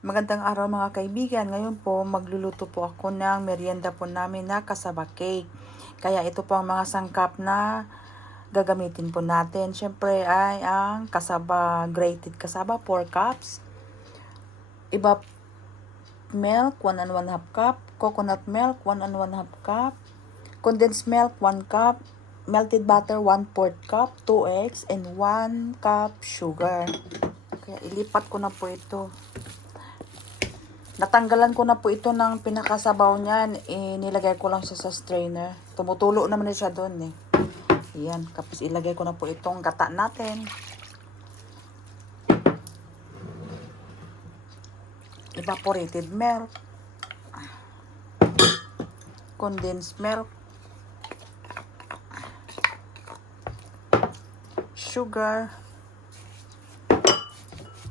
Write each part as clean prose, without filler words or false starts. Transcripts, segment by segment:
Magandang araw mga kaibigan. Ngayon po magluluto po ako ng merienda po namin na kasaba cake. Kaya ito po ang mga sangkap na gagamitin po natin. Siyempre ay ang kasaba, grated kasaba 4 cups. Iba milk 1 and 1 half cup. Coconut milk 1 and 1 half cup. Condensed milk 1 cup. Melted butter 1/4 cup. 2 eggs and 1 cup sugar. Kaya ilipat ko na po ito. Natanggalan ko na po ito ng pinakasabaw niyan. Nilagay ko lang siya sa strainer. Tumutulo naman na siya doon eh. Ayan. Tapos ilagay ko na po itong gata natin. Evaporated milk. Condensed milk. Sugar.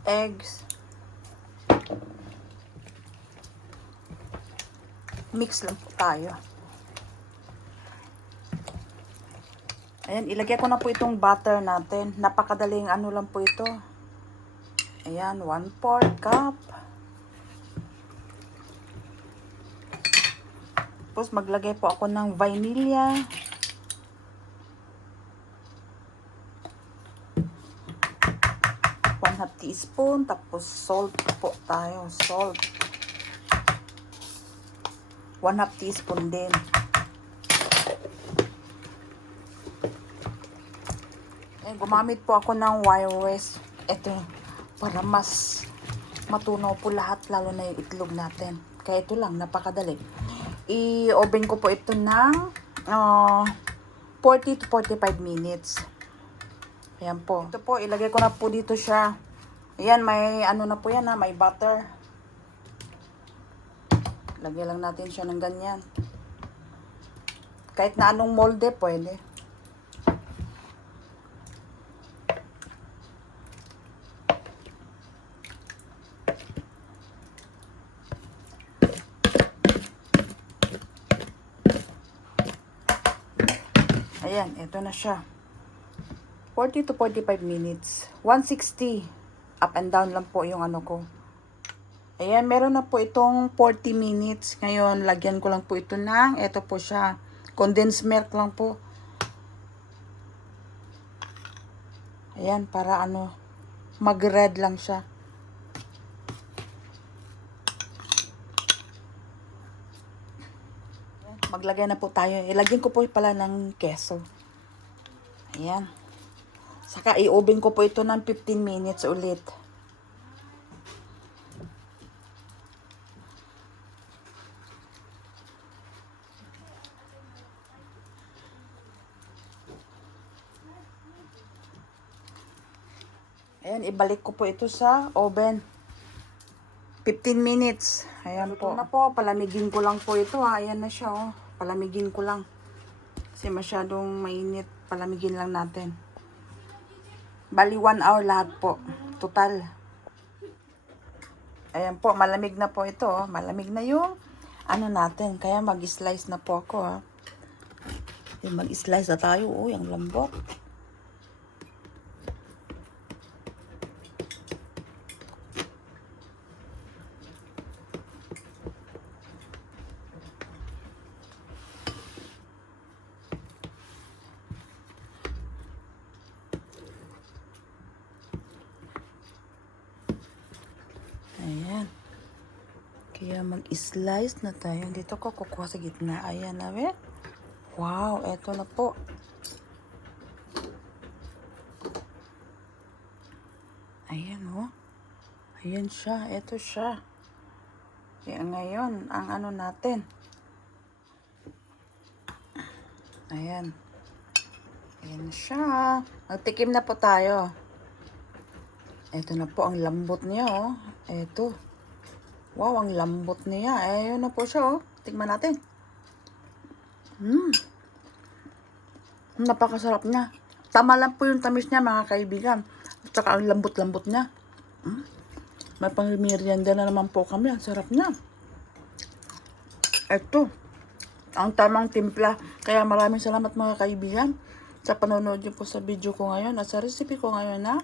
Eggs. Mix lang po tayo. Ayan, ilagay ko na po itong butter natin. Napakadaling ano lang po ito. Ayan, 1/4 cup. Tapos maglagay po ako ng vanilla. Half teaspoon. Tapos salt po tayo. Salt. 1/2 teaspoon din. Gumamit po ako ng wire whisk. Ito, para mas matunaw po lahat, lalo na yung itlog natin. Kaya ito lang, napakadali. I-oven ko po ito ng 40 to 45 minutes. Ayan po. Ito po, ilagay ko na po dito siya. Ayan, may ano na po yan ha, may butter. Lagyan lang natin siya ng ganyan. Kahit na anong molde, pwede. Ayan, ito na siya. 40 to 45 minutes. 160. Up and down lang po yung ano ko. Ayan, meron na po itong 40 minutes. Ngayon, lagyan ko lang po ito ng, ito po siya, condensed milk lang po. Ayan, para ano, mag-red lang siya. Maglagay na po tayo. Ilagyan ko po pala ng keso. Ayan. Saka i-oven ko po ito ng 15 minutes ulit. Ayan, ibalik ko po ito sa oven. 15 minutes. Ayan po. Ito na po, palamigin ko lang po ito ha. Ayan na siya oh. Palamigin ko lang. Kasi masyadong mainit. Palamigin lang natin. Bali 1 hour lahat po. Total. Ayan po, malamig na po ito oh. Malamig na yung ano natin. Kaya mag-slice na po ako ha. Mag-slice na tayo. Uy, ang lambot. Ayan. Kaya mag-slice na tayo. Dito ko kukuha sa gitna. Ayan na be. Wow, eto na po. Ayan oh. Ayan siya. Eto siya. Kaya ngayon, ang ano natin. Ayan. Ayan siya. Magtikim na po tayo. Eto na po, ang lambot niya oh. Eto. Wow, ang lambot niya. Ayun na po siya oh. Tikman natin. Napakasarap niya. Tama lang po yung tamis niya mga kaibigan. At saka ang lambot-lambot niya. May pang-merienda na naman po kami. Ang sarap niya. Eto. Ang tamang timpla. Kaya maraming salamat mga kaibigan sa panonood niyo po sa video ko ngayon at sa recipe ko ngayon na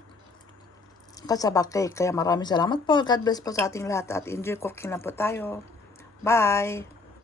kasaba cake. Kaya maraming salamat po. God bless po sa ating lahat at enjoy cooking lang po tayo. Bye!